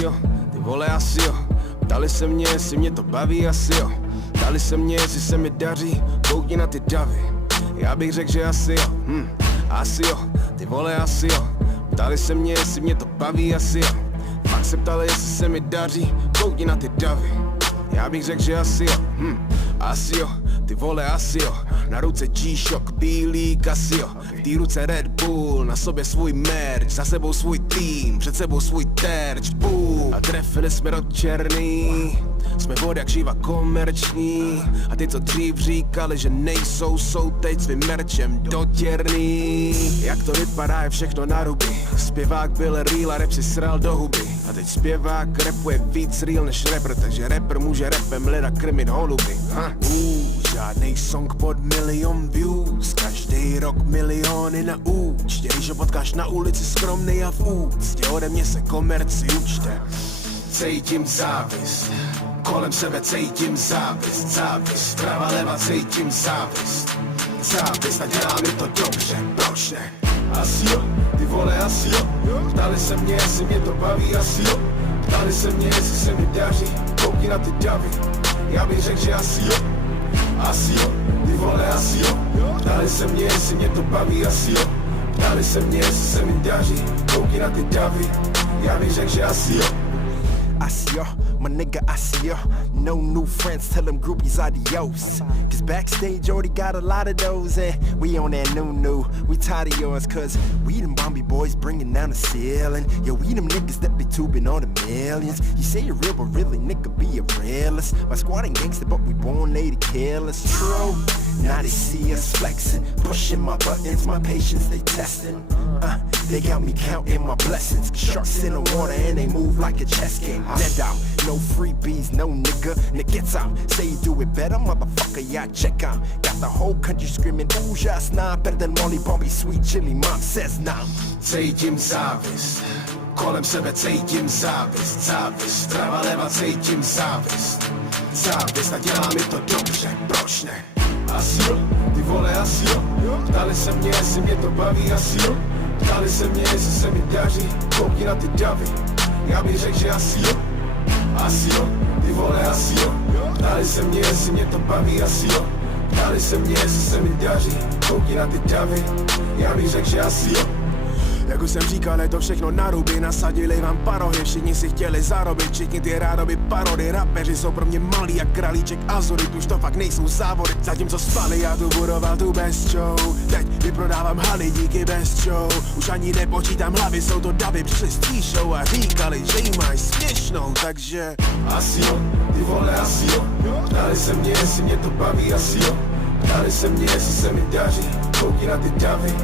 asi jo, ty vole asi jo. Ptali se mě, jestli mě to baví, asi jo. Ptali se mě, jestli se mi daří, koukni na ty davy. Já bych řekl, že asi jo, asi jo, ty vole asi jo. Ptali se mě, jestli mě to baví, asi jo. Pak se ptali, jestli se mi daří, koukni na ty davy. Já bych řekl, že asi jo, asi jo, ty vole asi jo. Na ruce G-Shock, bílý Casio, v té ruce Red Bull, na sobě svůj merch, za sebou svůj tým, před sebou svůj terč, boom. A trefili jsme do černý, jsme vod jak živa komerční. A ty, co dřív říkali, že nejsou, jsou teď svým merčem dotěrný. Jak to vypadá, je všechno na ruby. Zpěvák byl real a rap si sral do huby. A teď zpěvák rapuje víc real než rapper, takže rapper může rapem lida krmit holuby. Žádnej song pod milion views, každý rok miliony na účtě. Když ho potkáš na ulici skromnej a v úctě, ode mě se komerci učte. Cítím závist, kolem sebe cítím závist, závist, prava leva cítím závist, závist a dělá mi to dobře, proč ne? Asi jo, ty vole asi jo, ptali se mě, jestli mě to baví, asi jo. Ptali se mě, jestli se mi daří, koukni na ty davy. Já bych řekl, že asi jo, ty vole asi jo. Ptali se mě, jestli mě to baví, asi jo. Ptali se mě, jestli se mi daří, koukni na ty davy. Já bych řekl, že asi jo. Asio, my nigga Asio. No new friends, tell them groupies adios. Cause backstage already got a lot of those, and we on that new. We tired of yours, cause we them Bombay boys bringing down the ceiling. Yo, we them niggas that be tubing on the millions. You say you're real, but really, nigga, be a realist. My squad ain't gangster, but we born lady killers. True. Now they see us flexing, pushing my buttons, my patience they testing. They got me counting my blessings. Sharks in the water and they move like a chess game. Dead out, no freebies, no nigga. Nick gets out, say you do it better, motherfucker, yeah, check out. Got the whole country screaming, ooh, just nah, better than Molly Bobby, sweet chili, mom says nah. Cítím závist, kolem sebe cítím závist, závist, prava leva cítím závist, závist a dělá mi to dobře, proč ne? Asi jo, ty vole asi jo, ptali se mě, jestli mě to baví, asi jo. Ptali se mě, jestli se mi daří, koukni na ty davy. Já bych řekl, že asi jo, ty vole asi jo. Ptali se mě, jestli mě to baví, asi jo. Ptali se mě, jestli se mi daří, koukni na ty davy. Já bych řekl, že asi jo. Jak už jsem říkal, je to všechno na ruby, nasadili vám parohy, všichni si chtěli zarobit, všichni ty rádoby parody, rapeři jsou pro mě malý jak králíček Azurit, už to fakt nejsou závody, zatímco spali, já tu budoval tu best show, teď vyprodávám haly díky best show, už ani nepočítám hlavy, jsou to davy, přišli s týšou a říkali, že jí máš směšnou, takže asi jo, ty vole asi jo, ptali se mě, jestli mě to baví, asi jo, ptali se mě, jestli se mi daří, koukni na ty davy,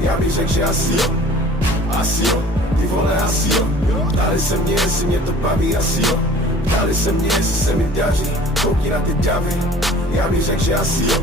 já bych řekl, že asi jo. Asi jo, ty vole asi jo. Ptali se mě, jestli mě to baví, asi jo. Ptali se mě, jestli se mi daří, koukni na ty davy. Já bych řekl, že asi jo.